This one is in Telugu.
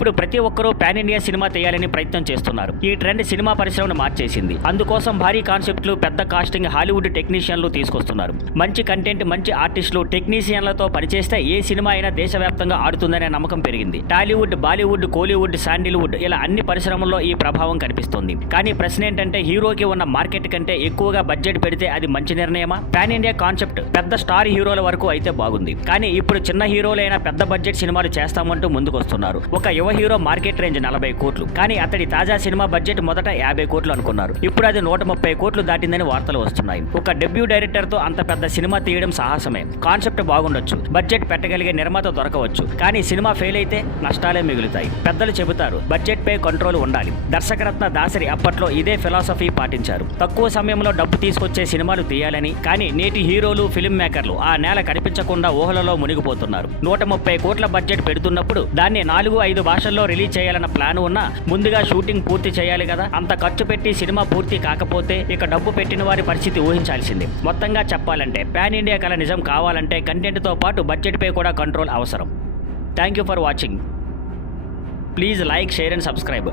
ఇప్పుడు ప్రతి ఒక్కరూ పాన్ ఇండియా సినిమా తీయాలని ప్రయత్నం చేస్తున్నారు. ఈ ట్రెండ్ సినిమా పరిశ్రమను మార్చేసింది. అందుకోసం భారీ కాన్సెప్ట్లు, పెద్ద కాస్టింగ్, హాలీవుడ్ టెక్నీషియన్లు తీసుకొస్తున్నారు. మంచి కంటెంట్, మంచి ఆర్టిస్టులు, టెక్నీషియన్లతో పనిచేస్తే ఏ సినిమా అయినా దేశవ్యాప్తంగా ఆడుతుందనే నమ్మకం పెరిగింది. టాలీవుడ్, బాలీవుడ్, కోలీవుడ్, శాండిల్వుడ్ ఇలా అన్ని పరిశ్రమల్లో ఈ ప్రభావం కనిపిస్తుంది. కానీ ప్రశ్న ఏంటంటే హీరోకి ఉన్న మార్కెట్ కంటే ఎక్కువగా బడ్జెట్ పెడితే అది మంచి నిర్ణయమా? పాన్ ఇండియా కాన్సెప్ట్ పెద్ద స్టార్ హీరోల వరకు అయితే బాగుంది. కానీ ఇప్పుడు చిన్న హీరోలైన పెద్ద బడ్జెట్ సినిమాలు చేస్తామంటూ ముందుకొస్తున్నారు. ఒక యువ హీరో మార్కెట్ రేంజ్ 40 కోట్లు. కానీ అతడి తాజా సినిమా బడ్జెట్ మొదట 50 కోట్లు అనుకున్నారు. ఇప్పుడు అది 130 కోట్లు దాటిందని వార్తలు వస్తున్నాయి. ఒక డెబ్యూ డైరెక్టర్ తో అంత పెద్ద సినిమా తీయడం సాహసమే. కాన్సెప్ట్ బాగుండొచ్చు, బడ్జెట్ పెట్టగలిగే నిర్మాత దొరకవచ్చు. కానీ సినిమా ఫెయిల్ అయితే నష్టాలే మిగులుతాయి. పెద్దలు చెబుతారు బడ్జెట్ పై కంట్రోల్ ఉండాలి. దర్శకరత్న దాసరి అప్పట్లో ఇదే ఫిలాసఫీ పాటించారు. తక్కువ సమయంలో డబ్బు తీసుకొచ్చే సినిమాలు తీయాలని. కానీ నేటి హీరోలు, ఫిల్మ్ మేకర్లు ఆ నేల కనిపించకుండా ఊహలలో మునిగిపోతున్నారు. 130 కోట్ల బడ్జెట్ పెడుతున్నప్పుడు దాన్ని 4-5 భాషల్లో రిలీజ్ చేయాలన్న ప్లాన్ ఉన్నా ముందుగా షూటింగ్ పూర్తి చేయాలి కదా. అంత ఖర్చు పెట్టి సినిమా పూర్తి కాకపోతే ఇక డబ్బు పెట్టిన వారి పరిస్థితి ఊహించాల్సిందే. మొత్తంగా చెప్పాలంటే పాన్ ఇండియా కల నిజం కావాలంటే కంటెంట్తో పాటు బడ్జెట్ పై కూడా కంట్రోల్ అవసరం. Thank you for watching. Please like, share and subscribe.